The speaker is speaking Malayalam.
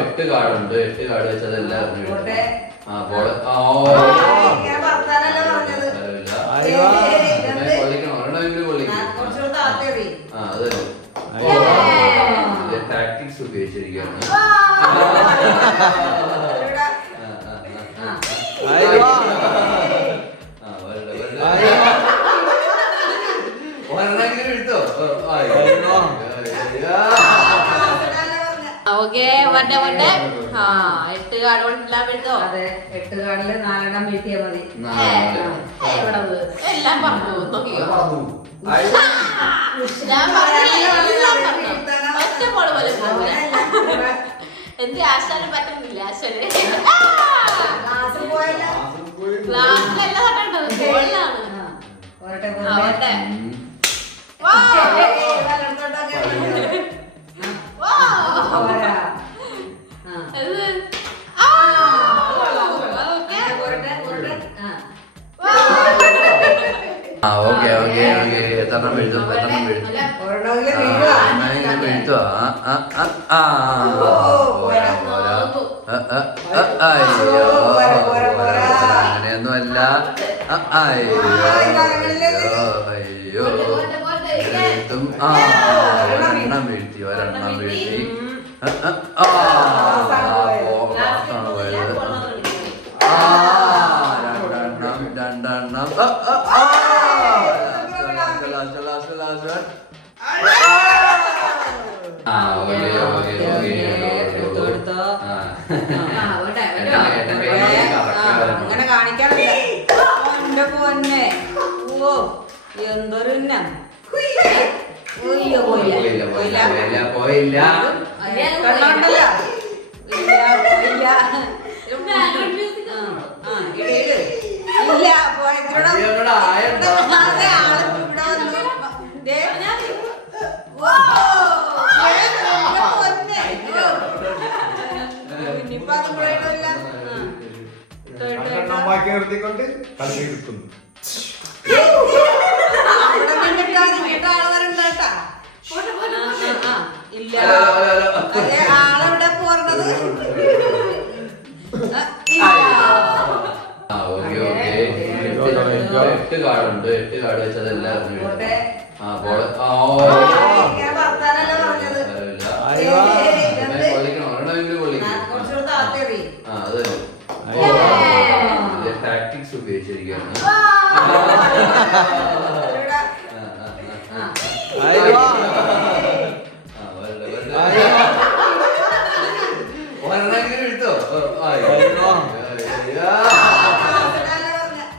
എട്ട് കാർഡുണ്ട്. 8 കാർഡ് വെച്ചത് എല്ലാവരും ടാക്ടിക്സ് ഉപയോഗിച്ചിരിക്കുകയാണ്. എടുത്തോ ഓക്കെ വണ്ടേ 8 കാർഡുകളെല്ലാം എഴുതോ. അതെ 8 കാർഡില് 4 വീട്ടിയാ മതി. എല്ലാം പറഞ്ഞു നോക്കിയോ. ഒറ്റപ്പോള് പോലെ എന്ത് ആശാനും പറ്റുന്നില്ല. ആശാന് ക്ലാസ്സിലെല്ലാം കണ്ടത് ഫോണിലാണ്. അങ്ങനെയൊന്നുമല്ല. അയ്യോ ഒരെണ്ണം വീഴ്ത്തി. രണ്ടെണ്ണം അങ്ങനെ കാണിക്കാറില്ല. എന്റെ പൊന്നെ എന്തൊരു പോയില്ല. ഇല്ല ബാക്കി നിർത്തിക്കൊണ്ട് കളി എടുക്കുന്നു. ഇല്ല ആളെവിടെ പോർണത്. എട്ട് കാർഡുണ്ട്. 8 കാർഡ് വെച്ചത് എല്ലാവരും ടാക്ടിക്സ് ഉപയോഗിച്ചിരിക്കുകയാണ്. എടുത്തോ